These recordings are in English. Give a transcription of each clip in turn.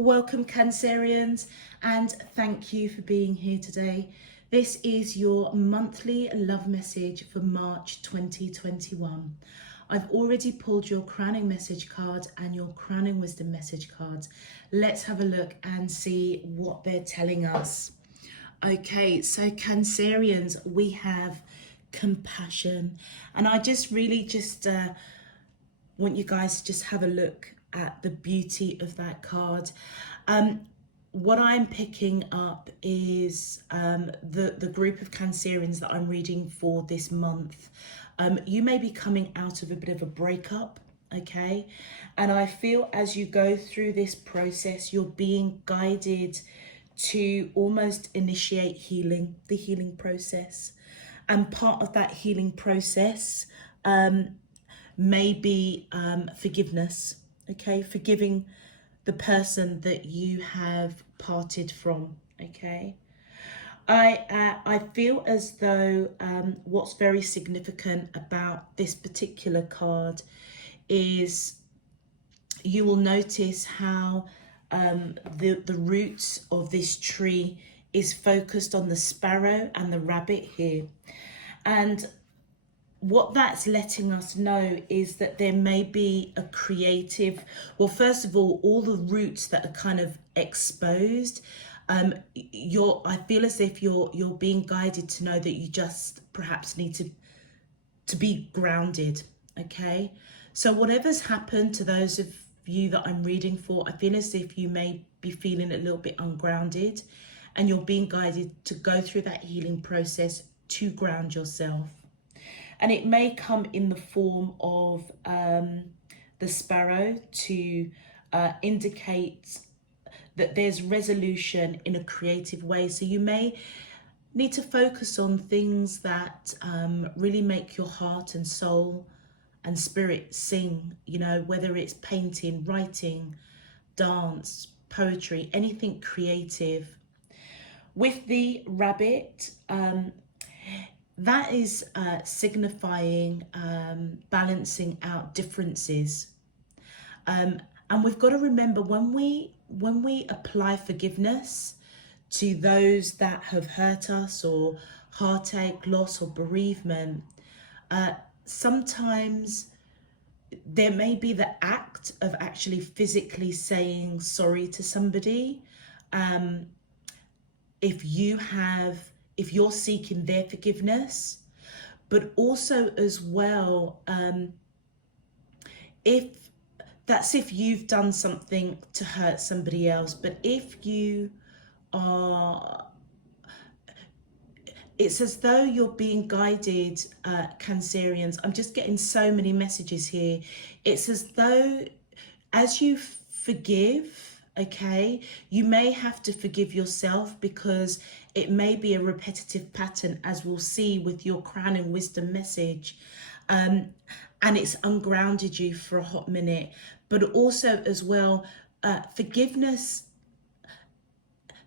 Welcome Cancerians, and thank you for being here today. This is your monthly love message for March 2021. I've already pulled your crowning message card and your crowning wisdom message cards. Let's have a look and see what they're telling us. Okay, so Cancerians, we have compassion, and I just really want you guys to just have a look at the beauty of that card. What I'm picking up is the group of Cancerians that I'm reading for this month. You may be coming out of a bit of a breakup, okay? And I feel as you go through this process, you're being guided to almost initiate healing, the healing process. And part of that healing process may be forgiveness, okay? Forgiving the person that you have parted from, okay? I feel as though what's very significant about this particular card is you will notice how the roots of this tree is focused on the sparrow and the rabbit here. And what that's letting us know is that there may be a creative, well, first of all the roots that are kind of exposed. I feel as if you're being guided to know that you just perhaps need to be grounded, okay? So whatever's happened to those of you that I'm reading for, I feel as if you may be feeling a little bit ungrounded, and you're being guided to go through that healing process to ground yourself. And it may come in the form of the sparrow to indicate that there's resolution in a creative way. So you may need to focus on things that really make your heart and soul and spirit sing, you know, whether it's painting, writing, dance, poetry, anything creative. With the rabbit, that is signifying balancing out differences. And we've got to remember when we apply forgiveness to those that have hurt us, or heartache, loss, or bereavement, sometimes there may be the act of actually physically saying sorry to somebody. If you're seeking their forgiveness, but also as well, if you've done something to hurt somebody else, but if you are, it's as though you're being guided, Cancerians. I'm just getting so many messages here. It's as though as you forgive, okay, you may have to forgive yourself, because it may be a repetitive pattern, as we'll see with your crowning wisdom message, and it's ungrounded you for a hot minute. But also as well, forgiveness,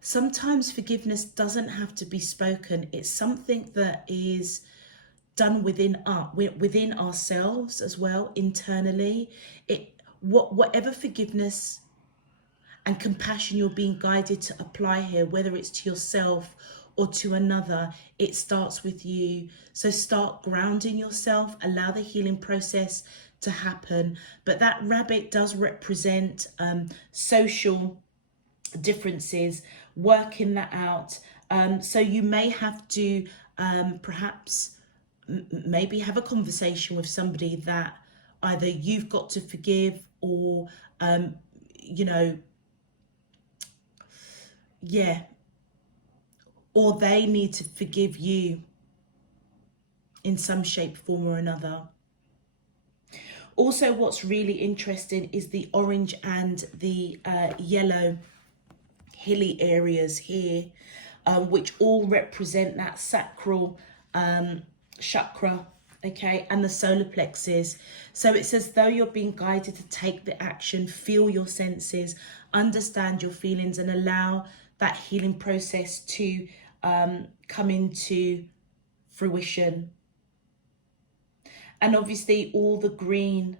sometimes forgiveness doesn't have to be spoken. It's something that is done within ourselves as well, internally. Whatever forgiveness and compassion you're being guided to apply here, whether it's to yourself or to another, it starts with you. So start grounding yourself, allow the healing process to happen. But that rabbit does represent social differences, working that out. So you may have to perhaps maybe have a conversation with somebody that either you've got to forgive, or or they need to forgive you in some shape, form or another. Also, what's really interesting is the orange and the yellow hilly areas here, which all represent that sacral chakra, okay, and the solar plexus. So it's as though you're being guided to take the action, feel your senses, understand your feelings, and allow that healing process to come into fruition. And obviously all the green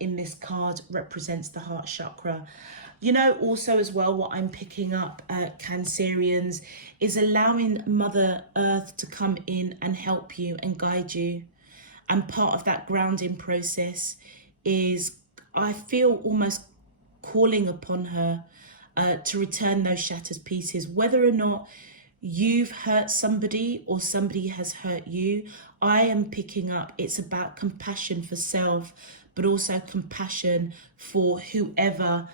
in this card represents the heart chakra. You know, also as well, what I'm picking up, Cancerians, is allowing Mother Earth to come in and help you and guide you. And part of that grounding process is, I feel, almost calling upon her to return those shattered pieces. Whether or not you've hurt somebody or somebody has hurt you, I am picking up it's about compassion for self, but also compassion for whoever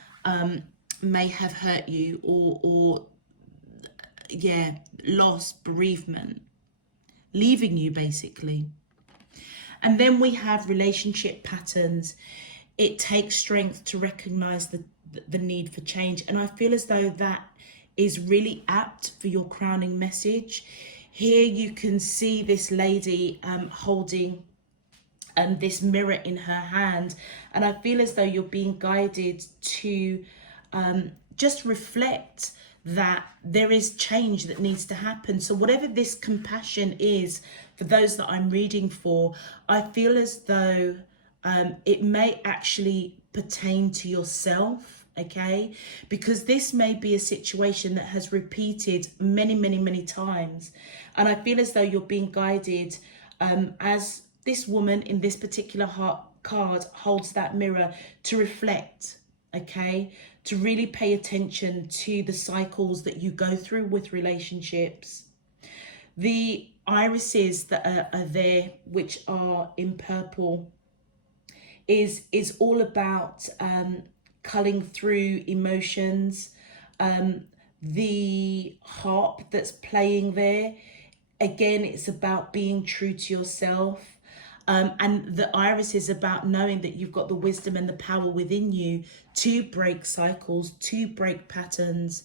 may have hurt you, or yeah, loss, bereavement, leaving you basically. And then we have relationship patterns. It takes strength to recognize the need for change. And I feel as though that is really apt for your crowning message. Here you can see this lady holding this mirror in her hand. And I feel as though you're being guided to just reflect that there is change that needs to happen. So whatever this compassion is for those that I'm reading for, I feel as though it may actually pertain to yourself, okay? Because this may be a situation that has repeated many times. And I feel as though you're being guided as this woman in this particular card holds that mirror to reflect, okay? To really pay attention to the cycles that you go through with relationships. The irises that are there, which are in purple, is all about culling through emotions. The harp that's playing there, again, it's about being true to yourself. And the iris is about knowing that you've got the wisdom and the power within you to break cycles, to break patterns.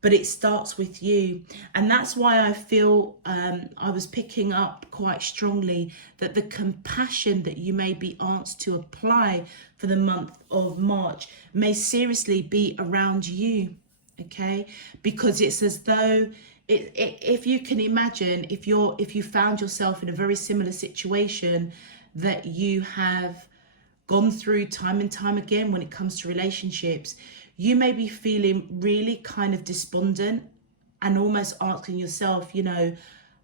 But it starts with you. And that's why I feel I was picking up quite strongly that the compassion that you may be asked to apply for the month of March may seriously be around you, okay? Because it's as though, if you can imagine, if you found yourself in a very similar situation that you have gone through time and time again when it comes to relationships, you may be feeling really kind of despondent and almost asking yourself, you know,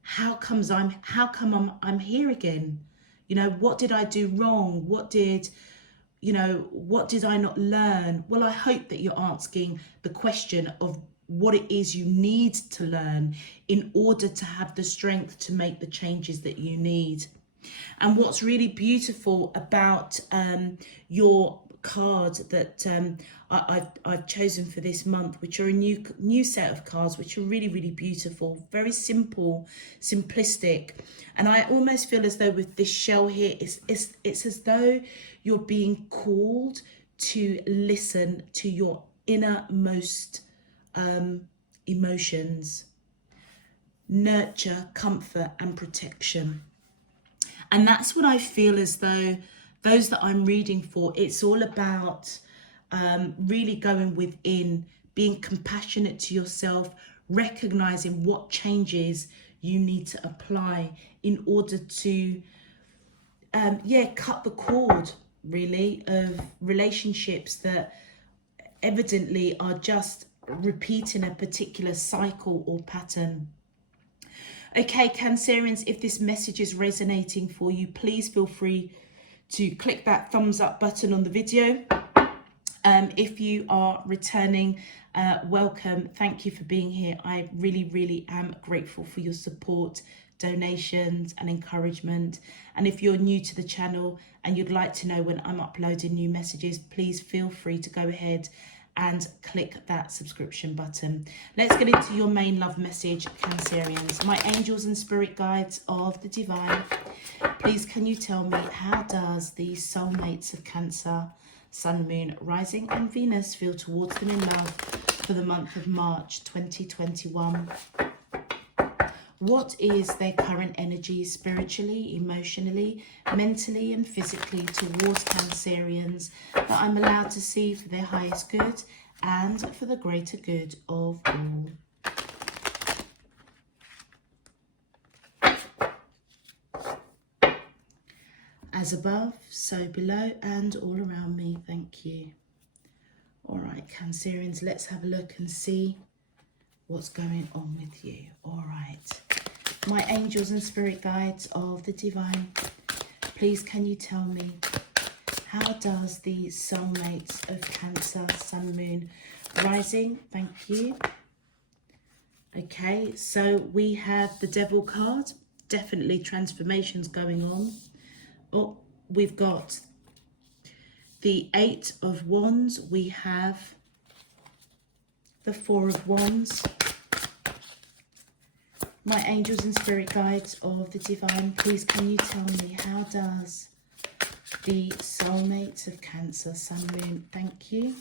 how come I'm here again? You know, what did I do wrong? What did I not learn? Well, I hope that you're asking the question of what it is you need to learn in order to have the strength to make the changes that you need. And what's really beautiful about your card that I've chosen for this month, which are a new set of cards, which are really beautiful, very simple, simplistic. And I almost feel as though with this shell here, it's as though you're being called to listen to your innermost emotions, nurture, comfort and protection. And that's what I feel as though those that I'm reading for, it's all about really going within, being compassionate to yourself, recognizing what changes you need to apply in order to cut the cord really of relationships that evidently are just repeating a particular cycle or pattern. Okay, Cancerians, if this message is resonating for you, please feel free to click that thumbs up button on the video. If you are returning, welcome. Thank you for being here. I really am grateful for your support, donations and encouragement. And if you're new to the channel and you'd like to know when I'm uploading new messages, please feel free to go ahead and click that subscription button. Let's get into your main love message, Cancerians. My angels and spirit guides of the divine, please can you tell me, how does the soulmates of Cancer, Sun, Moon, Rising and Venus feel towards them in love for the month of March 2021? What is their current energy spiritually, emotionally, mentally and physically towards Cancerians that I'm allowed to see for their highest good and for the greater good of all? As above, so below and all around me. Thank you. All right. right, Cancerians, let's have a look and see what's going on with you. All right. My angels and spirit guides of the divine, please can you tell me, how does the soulmates of Cancer, Sun, Moon, Rising, thank you. Okay, so we have the Devil card, definitely transformations going on. Oh, we've got the 8 of Wands, we have the 4 of Wands. My angels and spirit guides of the divine, please can you tell me, how does the soulmates of Cancer, Sun, Moon, thank you.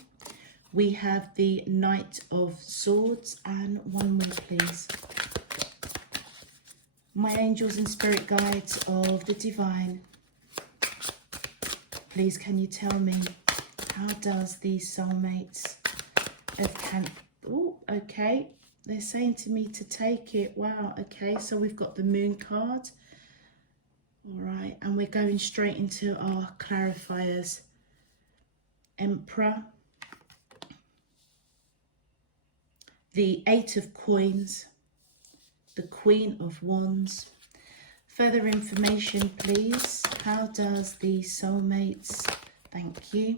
We have the Knight of Swords, and one more please. My angels and spirit guides of the divine, please can you tell me, how does the soulmates of Cancer, oh, okay. They're saying to me to take it. Wow, okay, so we've got the Moon card. All right, and we're going straight into our clarifiers. Emperor. The 8 of Coins. The Queen of Wands. Further information, please. How does the soulmates, thank you.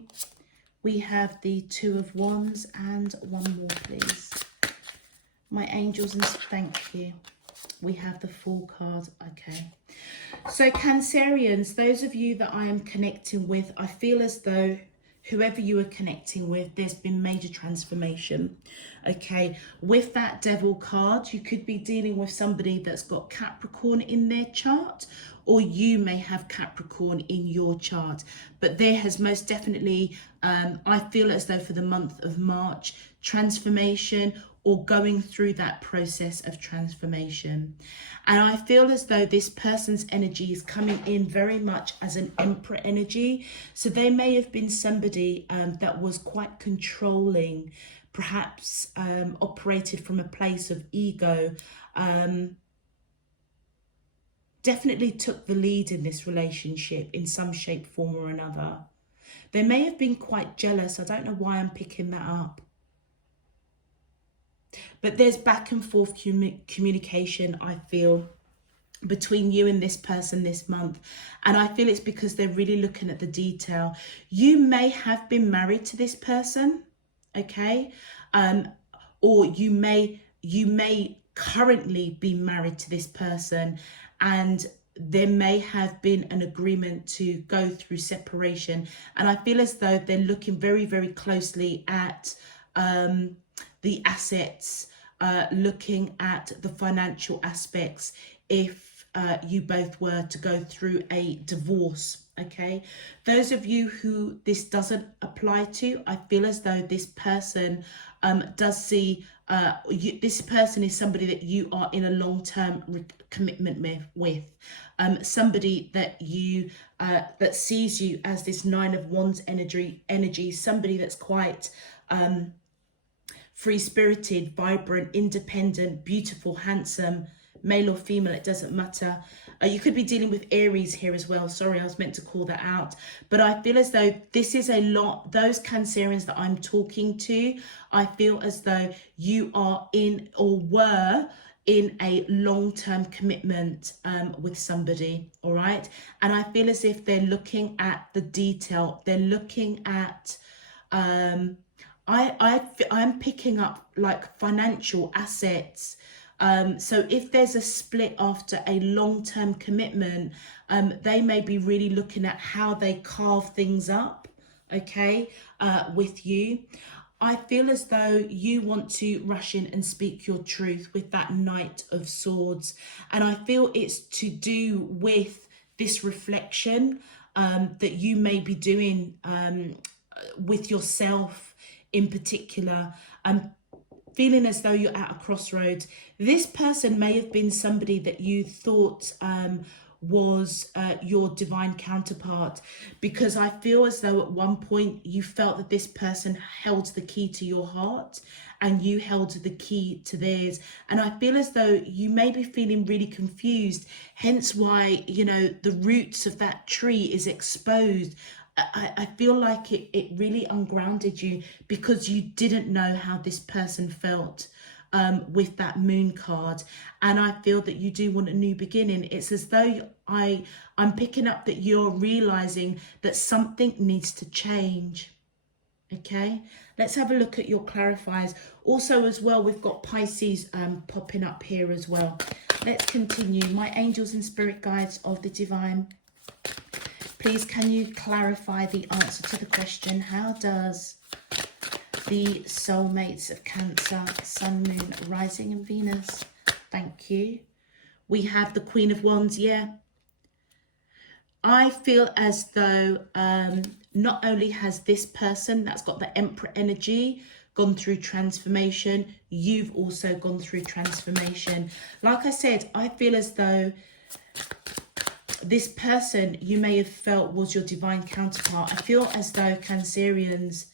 We have the 2 of Wands, and one more, please. My angels, and thank you. We have the Fool card. Okay. So Cancerians, those of you that I am connecting with, I feel as though whoever you are connecting with, there's been major transformation. Okay. With that Devil card, you could be dealing with somebody that's got Capricorn in their chart, or you may have Capricorn in your chart. But there has most definitely, I feel as though for the month of March, transformation, or going through that process of transformation. And I feel as though this person's energy is coming in very much as an Emperor energy. So they may have been somebody that was quite controlling, perhaps operated from a place of ego, definitely took the lead in this relationship in some shape, form or another. They may have been quite jealous. I don't know why I'm picking that up. But there's back and forth communication, I feel, between you and this person this month. And I feel it's because they're really looking at the detail. You may have been married to this person, okay? Or you may currently be married to this person, and there may have been an agreement to go through separation. And I feel as though they're looking very, very closely at the assets, looking at the financial aspects if you both were to go through a divorce. Okay, those of you who this doesn't apply to, I feel as though this person does see this person is somebody that you are in a long-term commitment with, somebody that you that sees you as this 9 of Wands energy, somebody that's quite free-spirited, vibrant, independent, beautiful, handsome, male or female, it doesn't matter. You could be dealing with Aries here as well. Sorry, I was meant to call that out. But I feel as though this is a lot, those Cancerians that I'm talking to, I feel as though you are in or were in a long-term commitment with somebody, all right? And I feel as if they're looking at the detail. They're looking at... I'm picking up like financial assets. So if there's a split after a long-term commitment, they may be really looking at how they carve things up, okay, with you. I feel as though you want to rush in and speak your truth with that Knight of Swords. And I feel it's to do with this reflection that you may be doing with yourself in particular, feeling as though you're at a crossroads. This person may have been somebody that you thought was your divine counterpart, because I feel as though at one point you felt that this person held the key to your heart and you held the key to theirs. And I feel as though you may be feeling really confused, hence why, you know, the roots of that tree is exposed. I feel like it really ungrounded you because you didn't know how this person felt with that moon card. And I feel that you do want a new beginning. It's as though I'm picking up that you're realizing that something needs to change. Okay, let's have a look at your clarifiers. Also as well, we've got Pisces popping up here as well. Let's continue. My angels and spirit guides of the divine, please can you clarify the answer to the question, how does the soulmates of Cancer, Sun, Moon, Rising and Venus? Thank you. We have the Queen of Wands. Yeah, I feel as though not only has this person that's got the Emperor energy gone through transformation, you've also gone through transformation. Like I said, I feel as though this person you may have felt was your divine counterpart. I feel as though, Cancerians,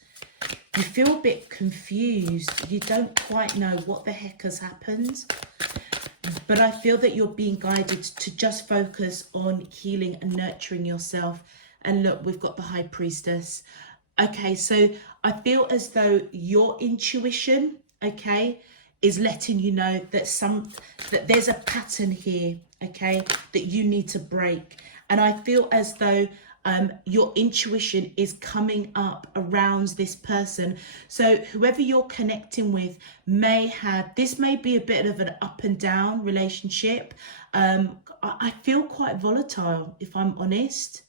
you feel a bit confused. You don't quite know what the heck has happened. But I feel that you're being guided to just focus on healing and nurturing yourself. And look, we've got the High Priestess. Okay, so I feel as though your intuition, okay, is letting you know that there's a pattern here, okay, that you need to break. And I feel as though your intuition is coming up around this person. So whoever you're connecting with may be a bit of an up and down relationship. I feel quite volatile, if I'm honest.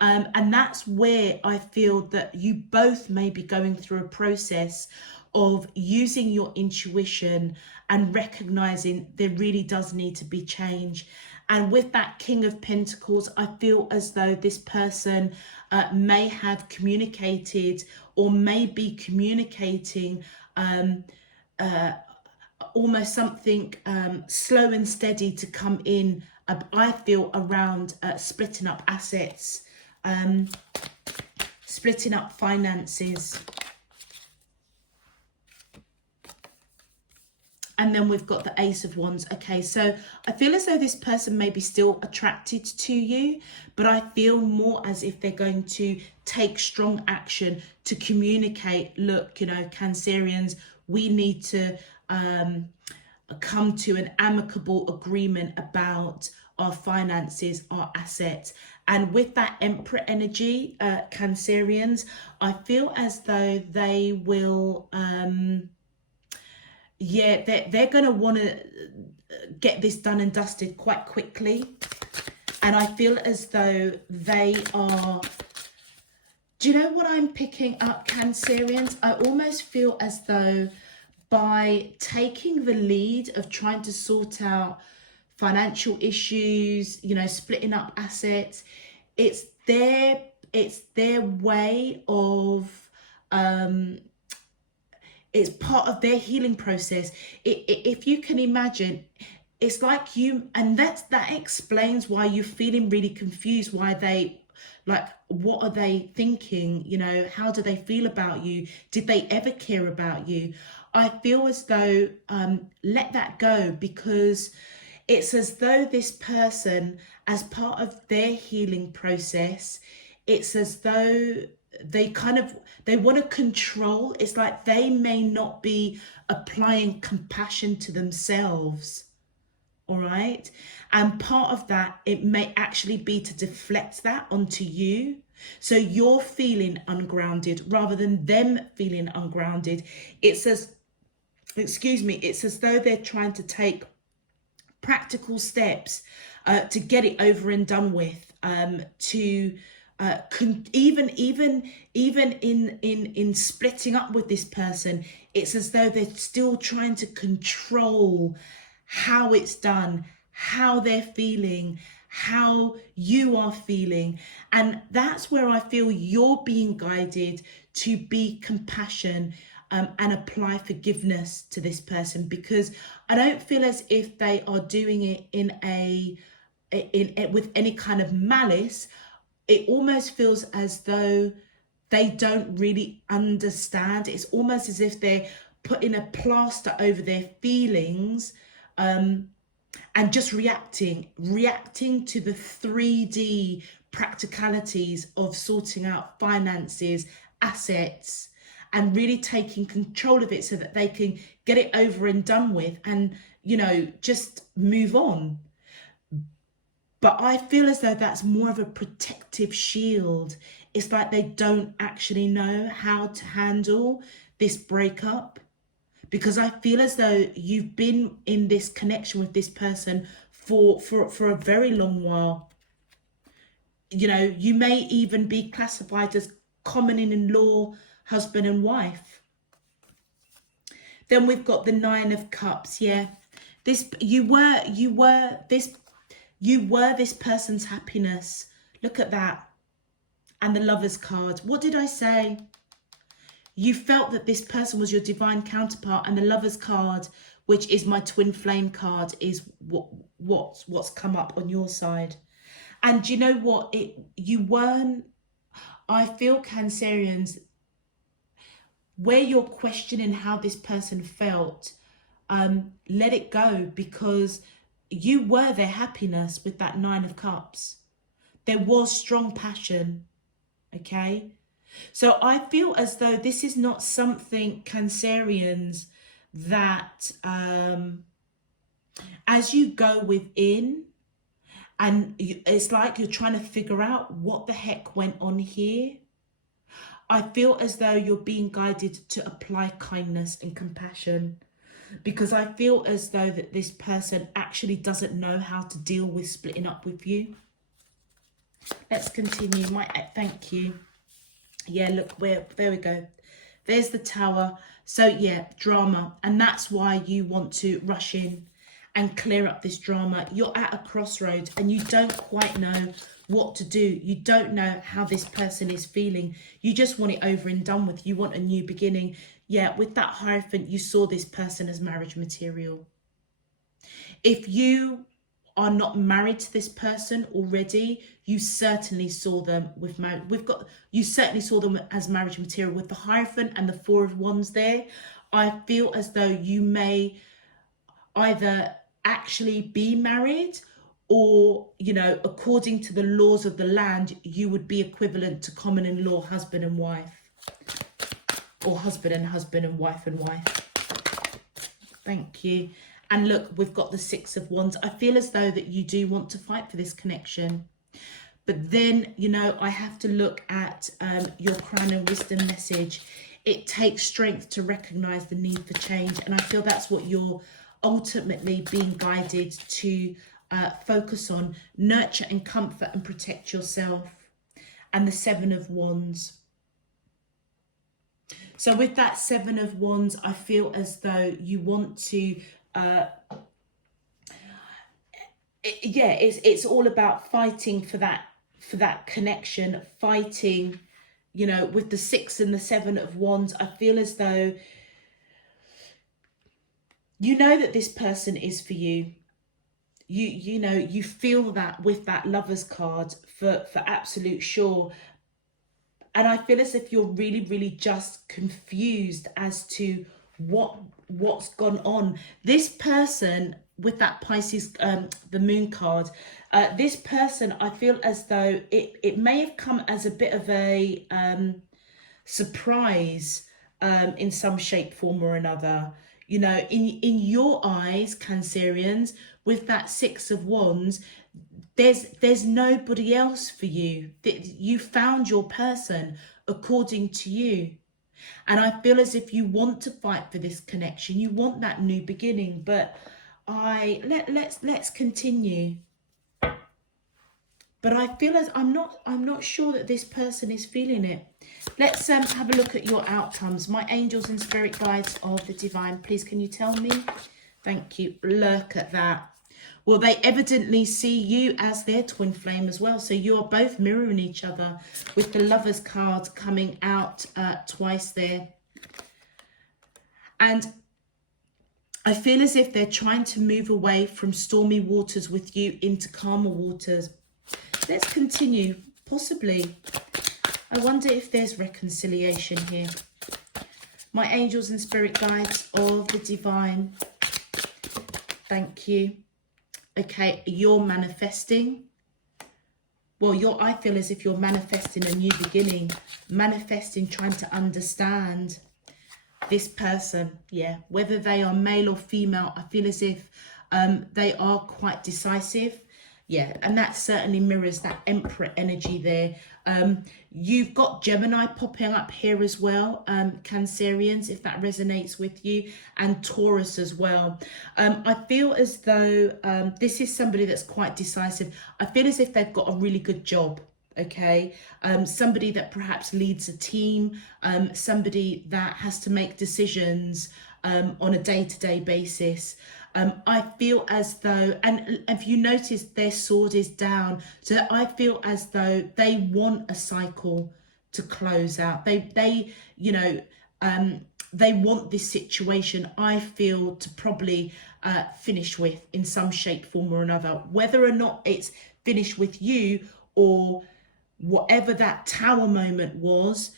And that's where I feel that you both may be going through a process of using your intuition and recognizing there really does need to be change. And with that King of Pentacles, I feel as though this person may have communicated or may be communicating almost something slow and steady to come in, I feel, around splitting up assets, splitting up finances. And then we've got the Ace of Wands. Okay, so I feel as though this person may be still attracted to you, but I feel more as if they're going to take strong action to communicate, look, you know, Cancerians, we need to come to an amicable agreement about our finances, our assets. And with that Emperor energy, Cancerians, I feel as though they will... they're going to want to get this done and dusted quite quickly. And I feel as though they are... Do you know what I'm picking up, Cancerians? I almost feel as though by taking the lead of trying to sort out financial issues, you know, splitting up assets, it's their way of... it's part of their healing process. If you can imagine, it's like you, and that explains why you're feeling really confused, why they, like, what are they thinking? You know, how do they feel about you? Did they ever care about you? I feel as though, let that go, because it's as though this person, as part of their healing process, it's as though they want to control. It's like they may not be applying compassion to themselves. All right. And part of that, it may actually be to deflect that onto you. So you're feeling ungrounded rather than them feeling ungrounded. It's as though they're trying to take practical steps to get it over and done with, even in splitting up with this person, it's as though they're still trying to control how it's done, how they're feeling, how you are feeling. And that's where I feel you're being guided to be compassion and apply forgiveness to this person, because I don't feel as if they are doing it with any kind of malice. It almost feels as though they don't really understand. It's almost as if they're putting a plaster over their feelings and just reacting to the 3D practicalities of sorting out finances, assets, and really taking control of it so that they can get it over and done with and, you know, just move on. But I feel as though that's more of a protective shield. It's like they don't actually know how to handle this breakup, because I feel as though you've been in this connection with this person for a very long while. You know, you may even be classified as common-in-law, husband and wife. Then we've got the 9 of Cups. Yeah, this you were this person's happiness. Look at that. And the Lovers card. What did I say? You felt that this person was your divine counterpart, and the Lovers card, which is my twin flame card, is what's come up on your side. And you know what? You weren't. I feel, Cancerians, where you're questioning how this person felt, let it go, because you were their happiness with that 9 of Cups. There was strong passion, okay? So I feel as though this is not something, Cancerians, that as you go within, and it's like you're trying to figure out what the heck went on here, I feel as though you're being guided to apply kindness and compassion, because I feel as though that this person actually doesn't know how to deal with splitting up with you. Let's continue. Thank you. Yeah, look, there we go. There's the Tower. So yeah, drama. And that's why you want to rush in and clear up this drama. You're at a crossroads and you don't quite know what to do. You don't know how this person is feeling. You just want it over and done with. You want a new beginning. Yeah, with that Hierophant, you saw this person as marriage material. If you are not married to this person already, you certainly saw them with you certainly saw them as marriage material. With the Hierophant and the 4 of Wands there, I feel as though you may either actually be married, or, you know, according to the laws of the land, you would be equivalent to common-in-law, husband and wife, or husband and wife and wife. Thank you. And look, we've got the 6 of Wands. I feel as though that you do want to fight for this connection. But then, you know, I have to look at your Crown and Wisdom message. It takes strength to recognize the need for change. And I feel that's what you're ultimately being guided to focus on. Nurture and comfort and protect yourself. And the 7 of Wands. So with that 7 of Wands, I feel as though you want to... it's all about fighting for that connection, fighting, you know, with the 6 and the 7 of Wands. I feel as though you know that this person is for you. You know, you feel that with that Lovers card for absolute sure. And I feel as if you're really, really just confused as to what's gone on. This person with that Pisces, the Moon card, this person, I feel as though it may have come as a bit of a surprise in some shape, form or another. You know, in your eyes, Cancerians, with that 6 of Wands, there's nobody else for you. You found your person according to you. And I feel as if you want to fight for this connection. You want that new beginning. But let's continue. But I feel as I'm not sure that this person is feeling it. Let's have a look at your outcomes. My angels and spirit guides of the divine, please can you tell me? Thank you. Look at that. Well, they evidently see you as their twin flame as well. So you are both mirroring each other with the Lovers card coming out twice there. And I feel as if they're trying to move away from stormy waters with you into calmer waters. Let's continue. Possibly. I wonder if there's reconciliation here. My angels and spirit guides of the divine. Thank you. Okay, you're manifesting. Well, I feel as if you're manifesting a new beginning, manifesting, trying to understand this person. Yeah, whether they are male or female, I feel as if they are quite decisive. Yeah, and that certainly mirrors that Emperor energy there. You've got Gemini popping up here as well, Cancerians, if that resonates with you, and Taurus as well. I feel as though this is somebody that's quite decisive. I feel as if they've got a really good job. Okay, somebody that perhaps leads a team, somebody that has to make decisions on a day-to-day basis. I feel as though, and if you notice, their sword is down, so I feel as though they want a cycle to close out. They you know, they want this situation, I feel, to probably finish with in some shape, form or another, whether or not it's finished with you or whatever that tower moment was,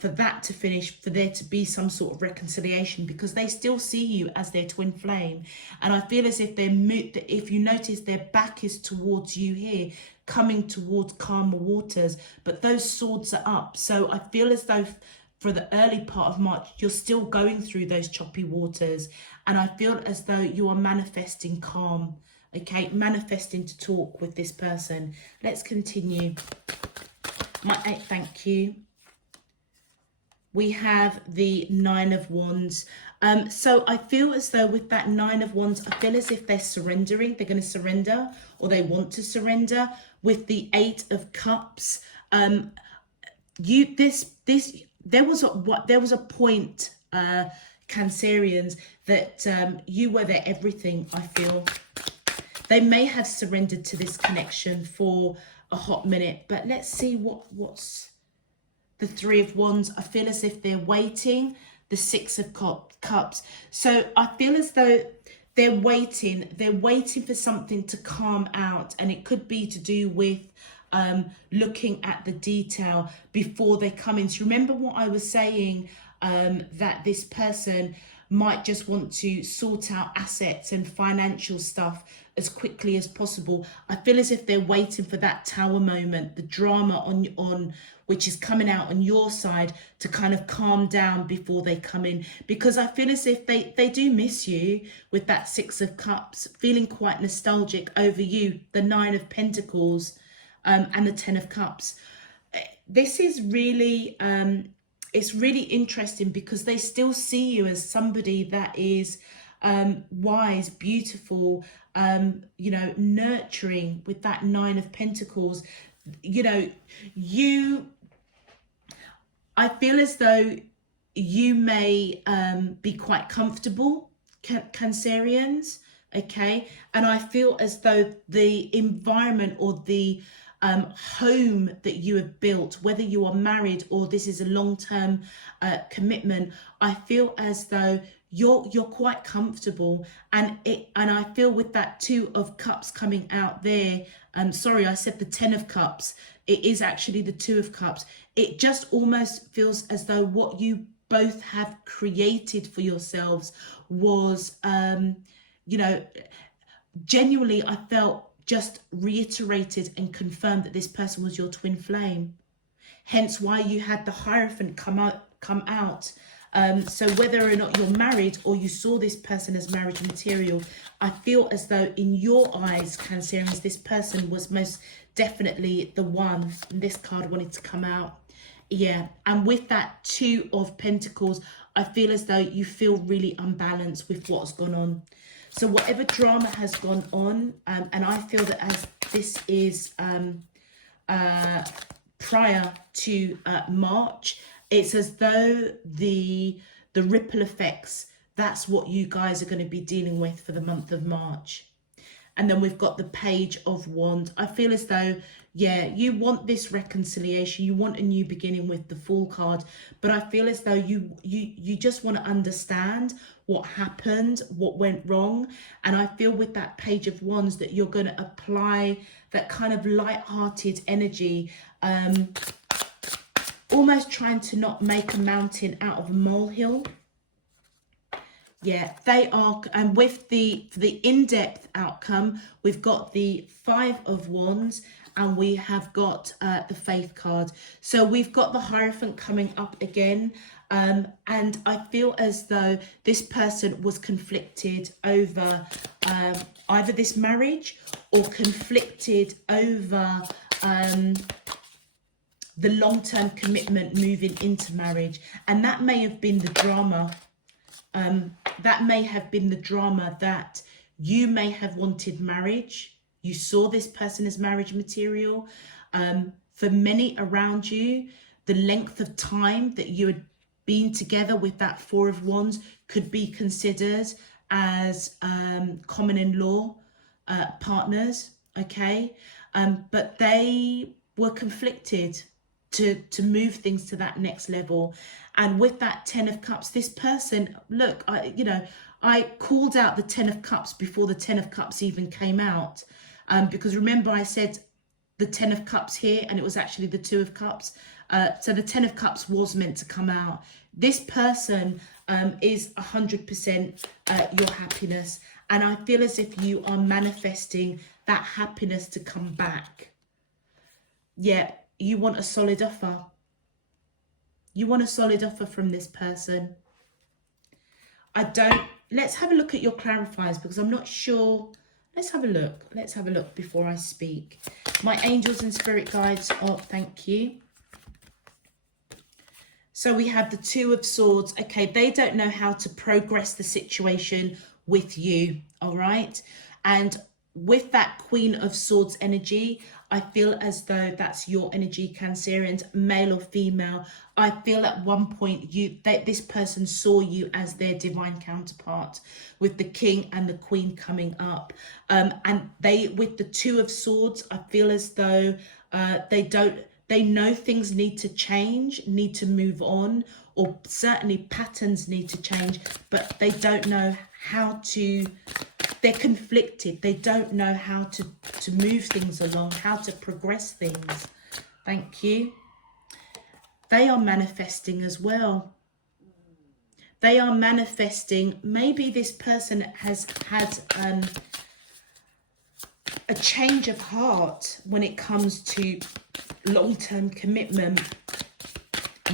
for that to finish, for there to be some sort of reconciliation, because they still see you as their twin flame. And I feel as if if you notice, their back is towards you here, coming towards calmer waters, but those swords are up. So I feel as though for the early part of March, you're still going through those choppy waters, and I feel as though you are manifesting calm. Okay, manifesting to talk with this person. Let's continue. My 8, thank you. We have the 9 of Wands. So I feel as though with that 9 of Wands, I feel as if they're surrendering. They're going to surrender, or they want to surrender. With the 8 of Cups, there was a point, Cancerians, that you were their everything. I feel they may have surrendered to this connection for a hot minute, but let's see what's the 3 of Wands. I feel as if they're waiting. The 6 of Cups. So I feel as though they're waiting for something to calm out, and it could be to do with looking at the detail before they come in. So remember what I was saying, that this person might just want to sort out assets and financial stuff as quickly as possible. I feel as if they're waiting for that tower moment, the drama on which is coming out on your side, to kind of calm down before they come in, because I feel as if they do miss you with that 6 of Cups, feeling quite nostalgic over you, the 9 of Pentacles, and the 10 of Cups. This is really it's really interesting, because they still see you as somebody that is wise, beautiful, you know, nurturing, with that 9 of Pentacles. You know, I feel as though you may be quite comfortable, Cancerians, okay? And I feel as though the environment or the home that you have built, whether you are married or this is a long-term commitment, I feel as though you're quite comfortable, and I feel with that 2 of Cups coming out there, sorry, I said the 10 of Cups, it is actually the 2 of Cups. It just almost feels as though what you both have created for yourselves was you know, genuinely, I felt just reiterated and confirmed that this person was your twin flame. Hence why you had the Hierophant come out. So whether or not you're married or you saw this person as marriage material, I feel as though in your eyes, Cancerians, this person was most definitely the one. And this card wanted to come out. Yeah, and with that 2 of Pentacles, I feel as though you feel really unbalanced with what's gone on. So whatever drama has gone on, and I feel that as this is prior to March, it's as though the ripple effects, that's what you guys are going to be dealing with for the month of March. And then we've got the Page of Wands. I feel as though, yeah, you want this reconciliation, you want a new beginning with the Fool card, but I feel as though you just want to understand what happened, what went wrong. And I feel with that Page of Wands that you're going to apply that kind of light-hearted energy, almost trying to not make a mountain out of a molehill. Yeah, they are, and with the for the in-depth outcome, we've got the Five of Wands, and we have got the Faith card. So we've got the Hierophant coming up again, and I feel as though this person was conflicted over either this marriage or conflicted over the long-term commitment moving into marriage, and that may have been the drama. That may have been the drama, that you may have wanted marriage. You saw this person as marriage material. For many around you, the length of time that you had been together with that Four of Wands could be considered as common in law partners, okay? But they were conflicted to move things to that next level. And with that Ten of Cups, this person, look, I called out the Ten of Cups before the Ten of Cups even came out, because remember I said the Ten of Cups here, and it was actually the Two of Cups. So the Ten of Cups was meant to come out. This person is 100% your happiness, and I feel as if you are manifesting that happiness to come back. Yeah, you want a solid offer. You want a solid offer from this person. Let's have a look at your clarifiers, because I'm not sure. Let's have a look. Let's have a look before I speak. My angels and spirit guides, oh, thank you. So we have the Two of Swords. Okay, they don't know how to progress the situation with you, all right? And with that Queen of Swords energy, I feel as though that's your energy, Cancerians, male or female. I feel at one point this person saw you as their divine counterpart, with the King and the Queen coming up. And they, with the Two of Swords, I feel as though they know things need to change, need to move on, or certainly patterns need to change, but they don't know how to. They're conflicted. They don't know how to move things along, how to progress things. Thank you. They are manifesting as well. They are manifesting. Maybe this person has had a change of heart when it comes to long-term commitment,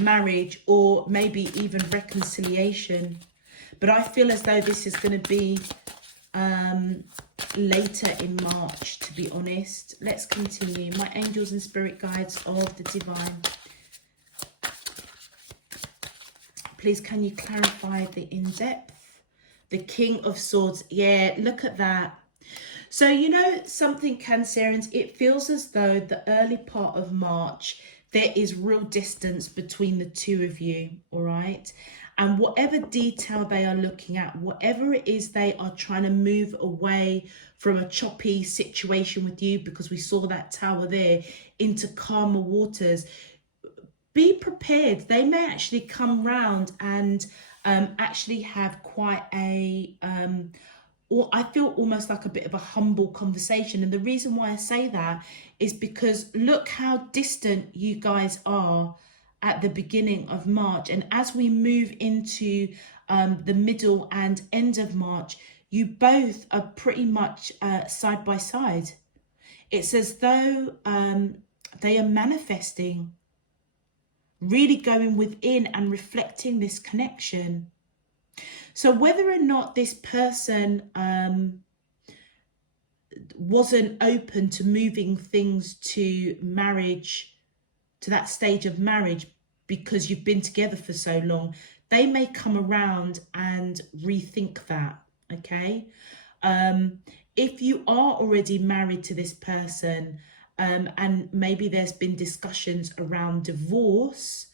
marriage, or maybe even reconciliation. But I feel as though this is going to be later in March, to be honest. Let's continue. My angels and spirit guides of the divine, please can you clarify the in-depth? The King of Swords. Yeah, look at that. So you know something, Cancerians, it feels as though the early part of March there is real distance between the two of you, all right? And whatever detail they are looking at, whatever it is they are trying to move away from a choppy situation with you, because we saw that Tower there, into calmer waters, be prepared. They may actually come round and actually have quite a, or I feel almost like a bit of a humble conversation. And the reason why I say that is because look how distant you guys are at the beginning of March. And as we move into the middle and end of March, you both are pretty much side by side. It's as though they are manifesting, really going within and reflecting this connection. So whether or not this person wasn't open to moving things to marriage, to that stage of marriage, because you've been together for so long, they may come around and rethink that, okay? If you are already married to this person, and maybe there's been discussions around divorce,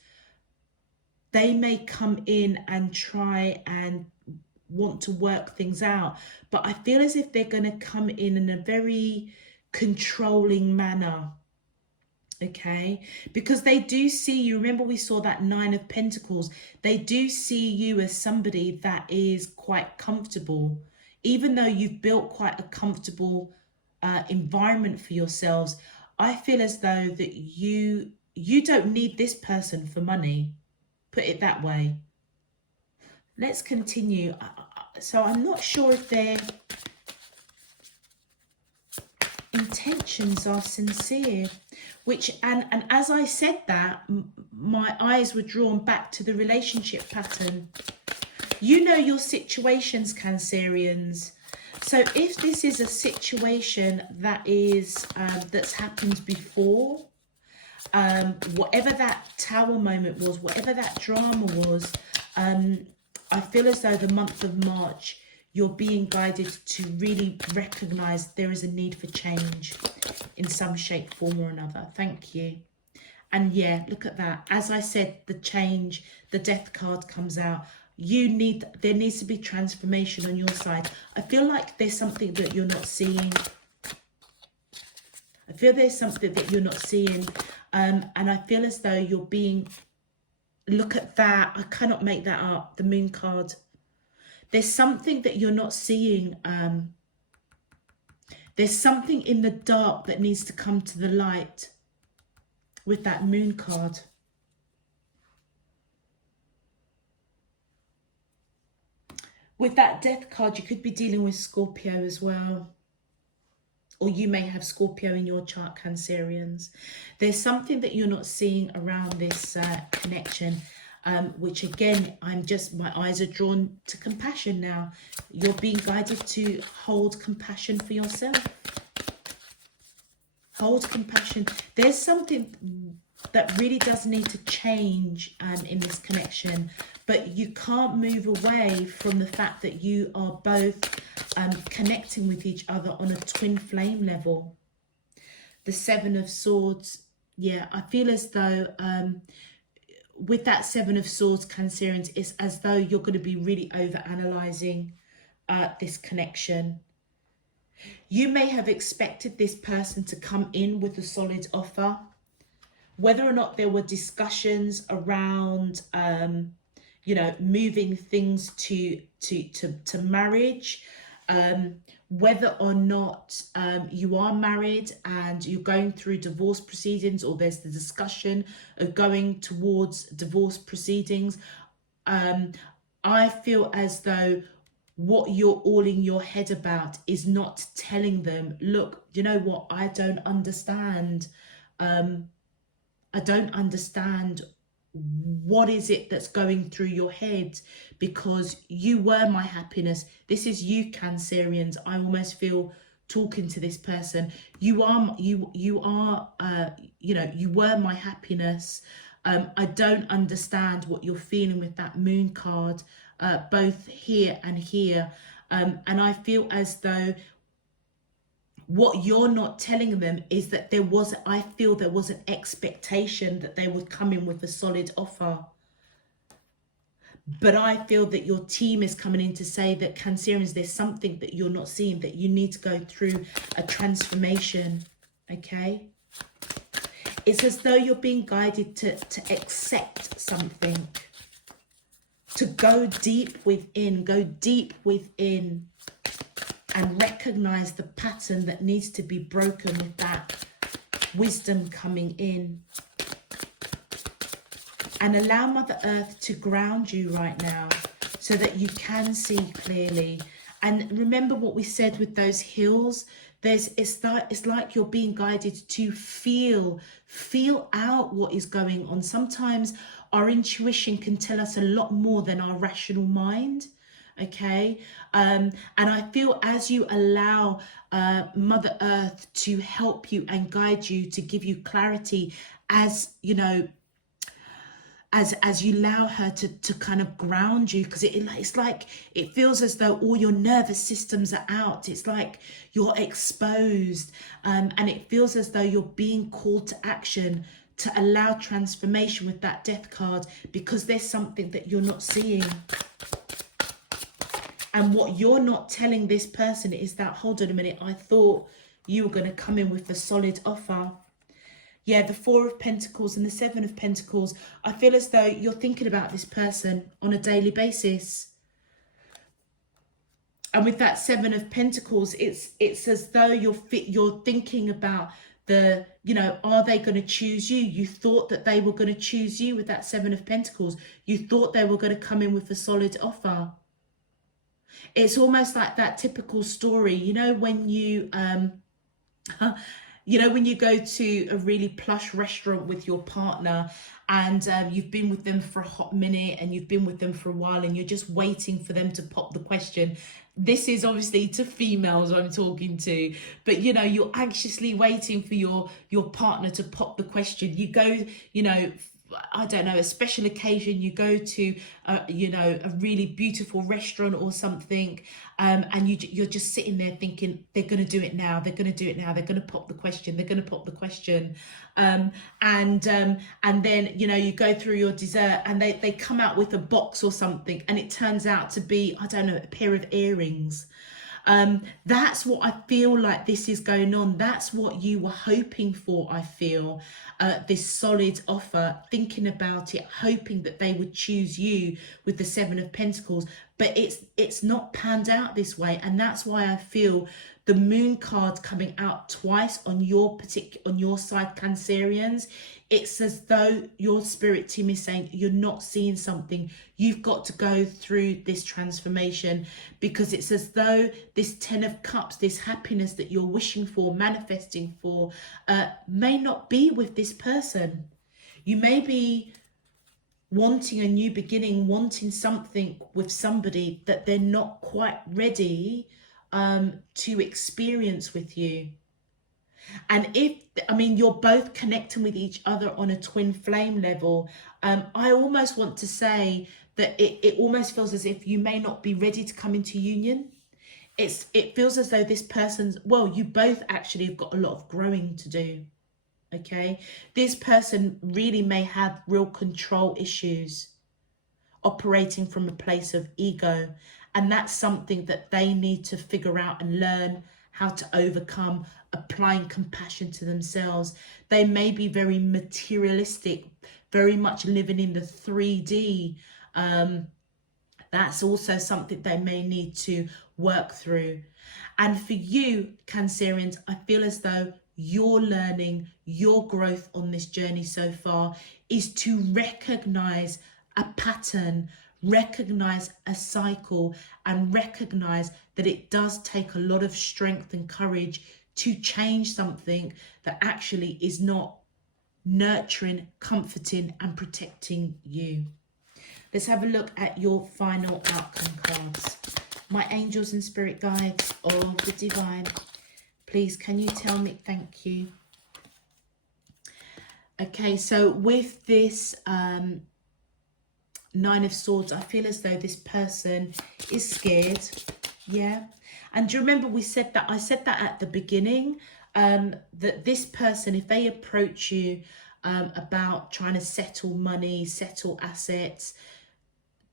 they may come in and try and want to work things out. But I feel as if they're going to come in a very controlling manner, okay? Because they do see you. Remember we saw that Nine of Pentacles. They do see you as somebody that is quite comfortable. Even though you've built quite a comfortable environment for yourselves, I feel as though that you don't need this person for money. Put it that way. Let's continue. So I'm not sure if their intentions are sincere, and as I said that, my eyes were drawn back to the relationship pattern. You know your situations, Cancerians. So if this is a situation that is that's happened before, whatever that tower moment was, whatever that drama was, I feel as though the month of March, you're being guided to really recognize there is a need for change in some shape, form or another. Thank you. And yeah, look at that. As I said, the change, the death card comes out. There needs to be transformation on your side. I feel like there's something that you're not seeing. I feel there's something that you're not seeing. And I feel as though you're being, look at that. I cannot make that up. The moon card. There's something that you're not seeing. There's something in the dark that needs to come to the light with that moon card. With that death card, you could be dealing with Scorpio as well. Or you may have Scorpio in your chart, Cancerians. There's something that you're not seeing around this connection, which again, my eyes are drawn to compassion now. You're being guided to hold compassion for yourself. Hold compassion. There's something that really does need to change in this connection, but you can't move away from the fact that you are both connecting with each other on a twin flame level. The Seven of Swords, yeah, I feel as though with that Seven of Swords, Cancerians, it's as though you're going to be really over-analysing this connection. You may have expected this person to come in with a solid offer. Whether or not there were discussions around, you know, moving things to marriage, whether or not you are married and you're going through divorce proceedings, or there's the discussion of going towards divorce proceedings, I feel as though what you're all in your head about is not telling them, look, you know what, I don't understand. I don't understand what is it that's going through your head, because you were my happiness. This is you, Cancerians. I almost feel talking to this person. You are, you know, you were my happiness. I don't understand what you're feeling with that moon card, both here and here. And I feel as though what you're not telling them is that I feel there was an expectation that they would come in with a solid offer. But I feel that your team is coming in to say that, Cancerians, there's something that you're not seeing, that you need to go through a transformation, okay? It's as though you're being guided to accept something, to go deep within, and recognize the pattern that needs to be broken with that wisdom coming in. And allow Mother Earth to ground you right now so that you can see clearly. And remember what we said with those hills. It's like you're being guided to feel out what is going on. Sometimes our intuition can tell us a lot more than our rational mind. Okay, and I feel as you allow Mother Earth to help you and guide you, to give you clarity, as you know, as you allow her to kind of ground you, because it's like it feels as though all your nervous systems are out. It's like you're exposed, and it feels as though you're being called to action, to allow transformation with that death card, because there's something that you're not seeing. And what you're not telling this person is that, hold on a minute, I thought you were going to come in with a solid offer. Yeah, the Four of Pentacles and the Seven of Pentacles. I feel as though you're thinking about this person on a daily basis. And with that Seven of Pentacles, it's as though you're thinking about the, you know, are they going to choose you? You thought that they were going to choose you with that Seven of Pentacles. You thought they were going to come in with a solid offer. It's almost like that typical story, you know, when you you know, when you go to a really plush restaurant with your partner, and you've been with them for a hot minute, and you've been with them for a while, and you're just waiting for them to pop the question. This is obviously to females I'm talking to, but you know, you're anxiously waiting for your partner to pop the question. You go, you know, I don't know, a special occasion, you go to, you know, a really beautiful restaurant or something, and you're just sitting there thinking, they're going to do it now, they're going to do it now, they're going to pop the question, they're going to pop the question, and then, you know, you go through your dessert, and they come out with a box or something, and it turns out to be, I don't know, a pair of earrings. That's what I feel like this is going on. That's what you were hoping for, I feel, this solid offer, thinking about it, hoping that they would choose you with the Seven of Pentacles, but it's not panned out this way. And that's why I feel the Moon card coming out twice on your side, Cancerians. It's as though your spirit team is saying you're not seeing something. You've got to go through this transformation, because it's as though this 10 of Cups, this happiness that you're wishing for, manifesting for, may not be with this person. You may be wanting a new beginning, wanting something with somebody that they're not quite ready to experience with you. And I mean, you're both connecting with each other on a twin flame level. I almost want to say that it almost feels as if you may not be ready to come into union. It feels as though this person's, well, you both actually have got a lot of growing to do. Okay, this person really may have real control issues, operating from a place of ego, and that's something that they need to figure out and learn how to overcome, applying compassion to themselves. They may be very materialistic, very much living in the 3D. That's also something they may need to work through. And for you, Cancerians, I feel as though your learning, your growth on this journey so far is to recognize a pattern, recognize a cycle, and recognize that it does take a lot of strength and courage to change something that actually is not nurturing, comforting, and protecting you. Let's have a look at your final outcome cards. My angels and spirit guides of the divine, please, can you tell me? Thank you. Okay, so with this Nine of Swords, I feel as though this person is scared. Yeah. And do you remember I said that at the beginning, that this person, if they approach you about trying to settle money, settle assets,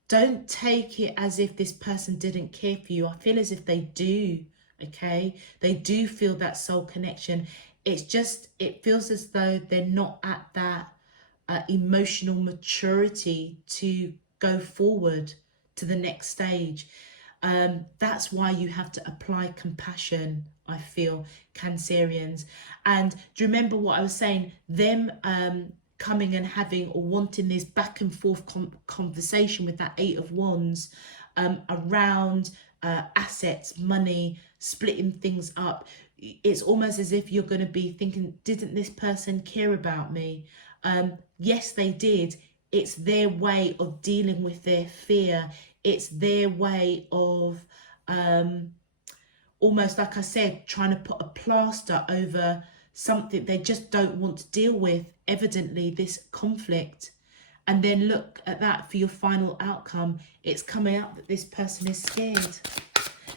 don't take it as if this person didn't care for you. I feel as if they do. Okay, they do feel that soul connection. It's just, it feels as though they're not at that emotional maturity to go forward to the next stage. That's why you have to apply compassion, I feel, Cancerians. And do you remember what I was saying? Them coming and having or wanting this back and forth conversation with that Eight of Wands around assets, money, splitting things up. It's almost as if you're going to be thinking, didn't this person care about me? Yes, they did. It's their way of dealing with their fear. It's their way of almost, like I said, trying to put a plaster over something they just don't want to deal with, evidently this conflict. And then look at that for your final outcome. It's coming out that this person is scared,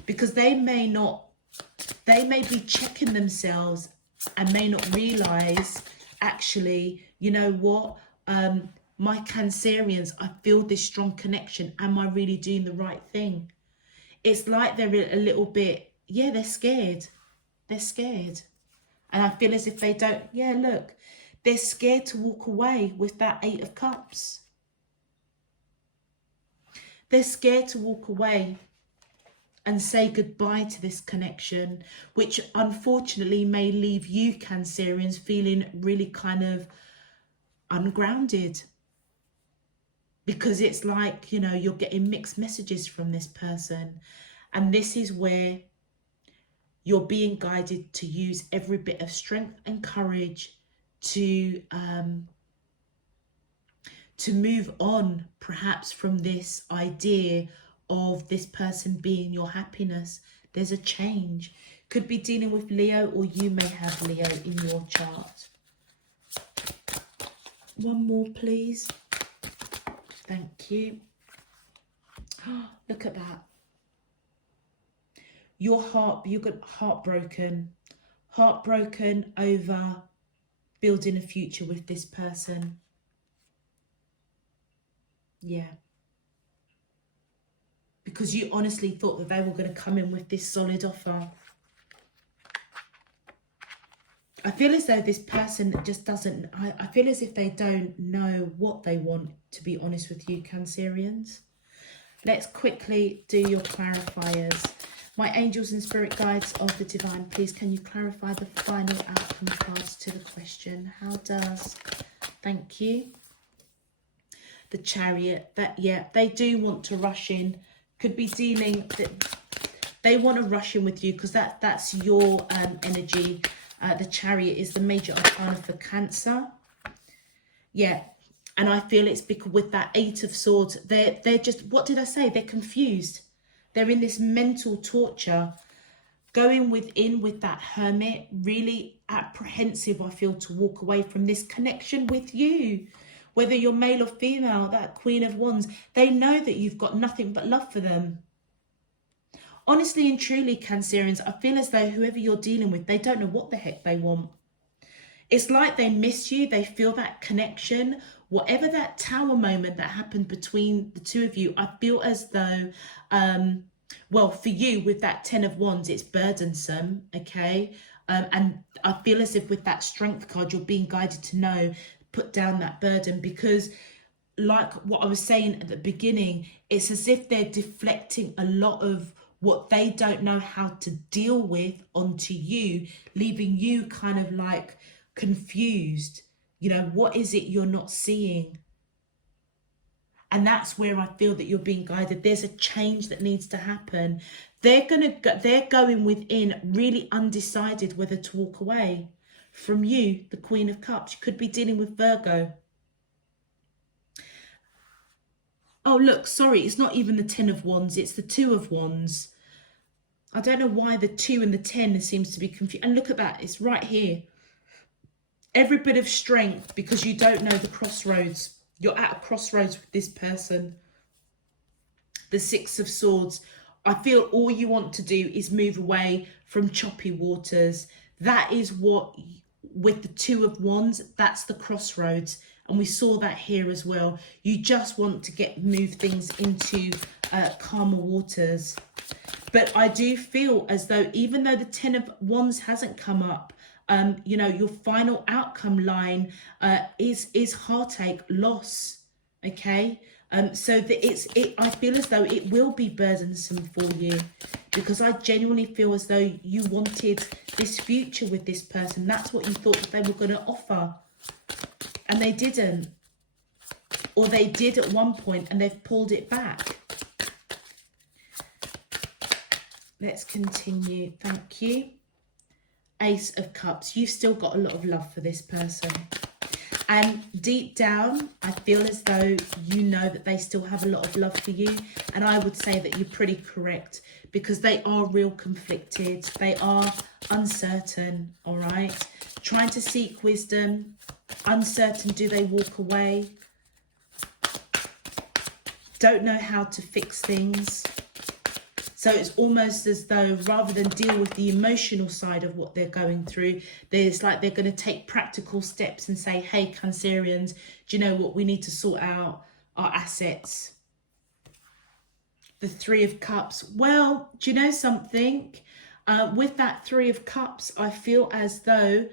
because they may be checking themselves and may not realize, actually, you know what, my Cancerians, I feel this strong connection. Am I really doing the right thing? It's like they're a little bit, yeah, they're scared. They're scared. And I feel as if they don't, yeah, look, they're scared to walk away with that Eight of Cups. They're scared to walk away and say goodbye to this connection, which unfortunately may leave you, Cancerians, feeling really kind of ungrounded. Because it's like, you know, you're getting mixed messages from this person. And this is where you're being guided to use every bit of strength and courage to move on, perhaps from this idea of this person being your happiness. There's a change. Could be dealing with Leo, or you may have Leo in your chart. One more, please. Thank you. Look at that. You're heartbroken over building a future with this person. Yeah. Because you honestly thought that they were going to come in with this solid offer. I feel as though this person just doesn't, I feel as if they don't know what they want, to be honest with you, Cancerians. Let's quickly do your clarifiers. My angels and spirit guides of the divine, please can you clarify the final outcome cards to the question? How does, thank you. The Chariot, that, yeah, they do want to rush in. Could be dealing, they want to rush in with you because that's your energy. The Chariot is the major arcana for Cancer. Yeah, and I feel it's because with that Eight of Swords, they're just, what did I say? They're confused. They're in this mental torture. Going within with that Hermit, really apprehensive, I feel, to walk away from this connection with you. Whether you're male or female, that Queen of Wands, they know that you've got nothing but love for them. Honestly and truly, Cancerians, I feel as though whoever you're dealing with, they don't know what the heck they want. It's like they miss you. They feel that connection. Whatever that tower moment that happened between the two of you, I feel as though, well, for you with that Ten of Wands, it's burdensome, okay? And I feel as if with that Strength card, you're being guided to know, put down that burden, because like what I was saying at the beginning, it's as if they're deflecting a lot of what they don't know how to deal with onto you, leaving you kind of like confused. You know, what is it you're not seeing? And that's where I feel that you're being guided. There's a change that needs to happen. They're going within really undecided whether to walk away from you, the Queen of Cups. You could be dealing with Virgo. Oh, look, sorry, it's not even the Ten of Wands, it's the Two of Wands. I don't know why the 2 and the 10 seems to be confused. And look at that, it's right here. Every bit of strength because you don't know the crossroads. You're at a crossroads with this person. The Six of Swords. I feel all you want to do is move away from choppy waters. That is what, with the Two of Wands, that's the crossroads. And we saw that here as well. You just want to move things into calmer waters. But I do feel as though, even though the Ten of Wands hasn't come up, you know, your final outcome line is heartache, loss. Okay, so that I feel as though it will be burdensome for you, because I genuinely feel as though you wanted this future with this person. That's what you thought that they were going to offer, and they didn't, or they did at one point and they've pulled it back. Let's continue. Thank you. Ace of Cups. You've still got a lot of love for this person. And deep down, I feel as though you know that they still have a lot of love for you. And I would say that you're pretty correct, because they are real conflicted. They are uncertain, all right? Trying to seek wisdom. Uncertain, do they walk away? Don't know how to fix things. So it's almost as though, rather than deal with the emotional side of what they're going through, it's like they're going to take practical steps and say, hey, Cancerians, do you know what? We need to sort out our assets. The Three of Cups. Well, do you know something? With that Three of Cups, I feel as though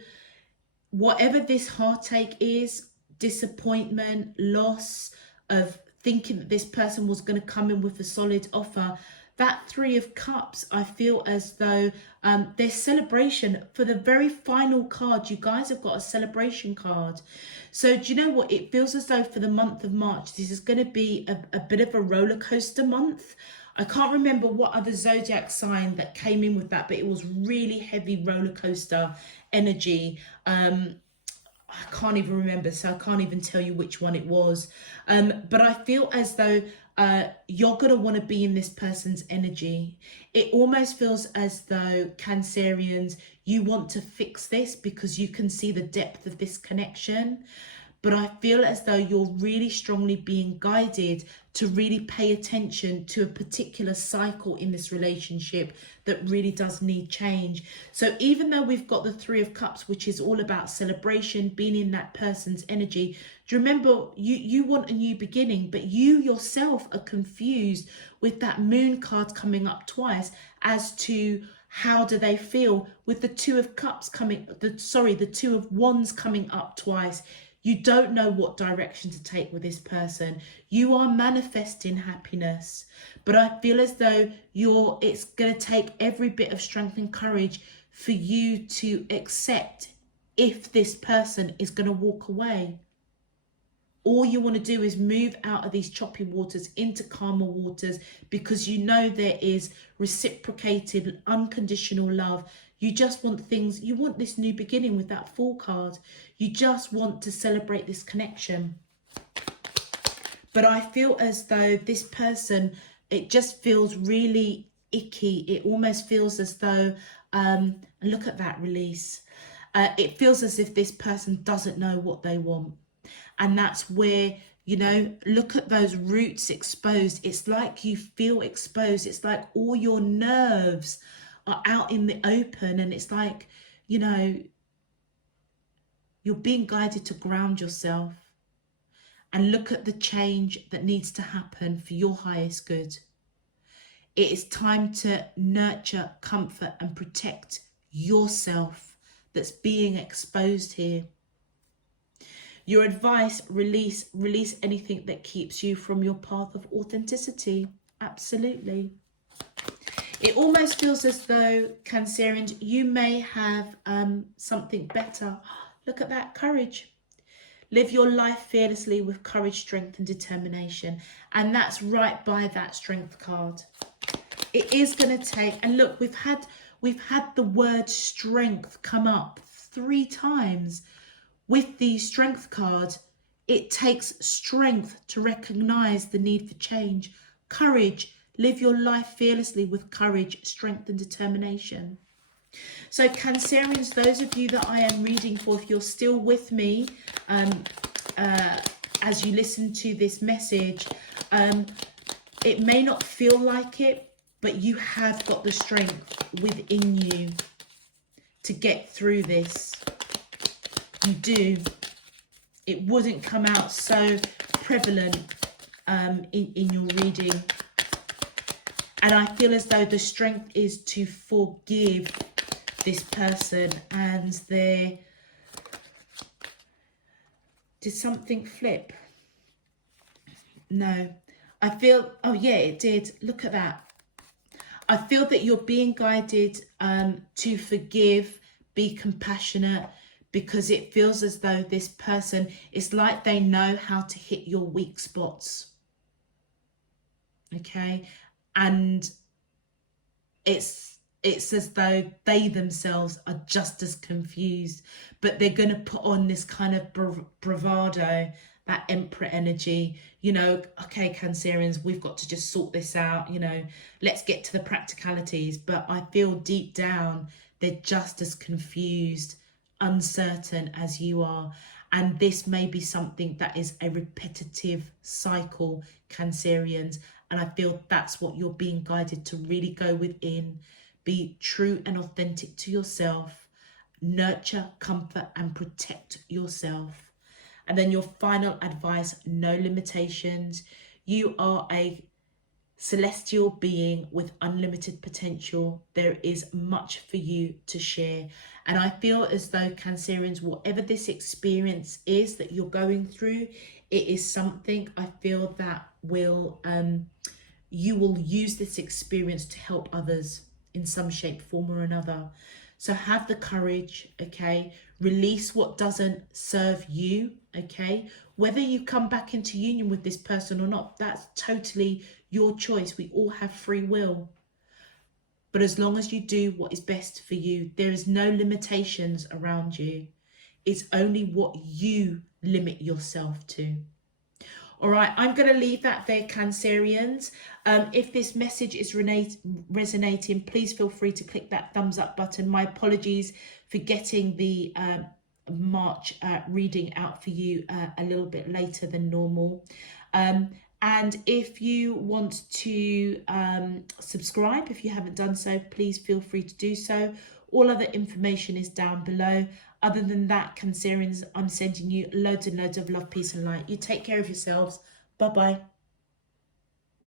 whatever this heartache is, disappointment, loss of thinking that this person was going to come in with a solid offer, that Three of Cups, I feel as though there's celebration. For the very final card, you guys have got a celebration card. So do you know what? It feels as though for the month of March, this is going to be a bit of a roller coaster month. I can't remember what other zodiac sign that came in with that, but it was really heavy roller coaster energy. I can't even remember, so I can't even tell you which one it was. But I feel as though you're going to want to be in this person's energy. It almost feels as though, Cancerians, you want to fix this because you can see the depth of this connection. But I feel as though you're really strongly being guided to really pay attention to a particular cycle in this relationship that really does need change. So even though we've got the Three of Cups, which is all about celebration, being in that person's energy, do you remember you want a new beginning, but you yourself are confused with that Moon card coming up twice as to how do they feel with the Two of Cups coming, the Two of Wands coming up twice. You don't know what direction to take with this person. You are manifesting happiness, but I feel as though it's going to take every bit of strength and courage for you to accept if this person is going to walk away. All you want to do is move out of these choppy waters into calmer waters, because you know there is reciprocated, unconditional love. You just want things, you want this new beginning with that Fool card. You just want to celebrate this connection. But I feel as though this person, it just feels really icky. It almost feels as though, look at that release. It feels as if this person doesn't know what they want. And that's where, you know, look at those roots exposed. It's like you feel exposed. It's like all your nerves are out in the open, and it's like, you know, you're being guided to ground yourself and look at the change that needs to happen for your highest good. It is time to nurture, comfort and protect yourself that's being exposed here. Your advice, release anything that keeps you from your path of authenticity. Absolutely. It almost feels as though, Cancerians, you may have something better. Look at that, courage. Live your life fearlessly with courage, strength and determination. And that's right by that Strength card. It is going to take, and look, we've had the word strength come up 3 times. With the Strength card, it takes strength to recognize the need for change. Courage. Live your life fearlessly with courage, strength and determination. So Cancerians, those of you that I am reading for, if you're still with me as you listen to this message, it may not feel like it, but you have got the strength within you to get through this. You do. It wouldn't come out so prevalent in your reading. And I feel as though the strength is to forgive this person. And did something flip? No. I feel, oh yeah, it did. Look at that. I feel that you're being guided to forgive, be compassionate, because it feels as though this person, it's like they know how to hit your weak spots. Okay? And it's as though they themselves are just as confused, but they're going to put on this kind of bravado, that Emperor energy, you know, okay, Cancerians, we've got to just sort this out, you know, let's get to the practicalities. But I feel deep down, they're just as confused, uncertain as you are. And this may be something that is a repetitive cycle, Cancerians. And I feel that's what you're being guided to really go within. Be true and authentic to yourself. Nurture, comfort, and protect yourself. And then your final advice, no limitations. You are a celestial being with unlimited potential. There is much for you to share. And I feel as though, Cancerians, whatever this experience is that you're going through, it is something I feel that will, you will use this experience to help others in some shape, form or another. So have the courage, okay? Release what doesn't serve you okay? Whether you come back into union with this person or not, that's totally your choice. We all have free will. But as long as you do what is best for you, there is no limitations around you. It's only what you limit yourself to. All right, I'm going to leave that there, Cancerians. If this message is resonating, please feel free to click that thumbs up button. My apologies for getting the March reading out for you a little bit later than normal. And if you want to subscribe, if you haven't done so, please feel free to do so. All other information is down below. Other than that, Cancerians, I'm sending you loads and loads of love, peace and light. You take care of yourselves. Bye-bye.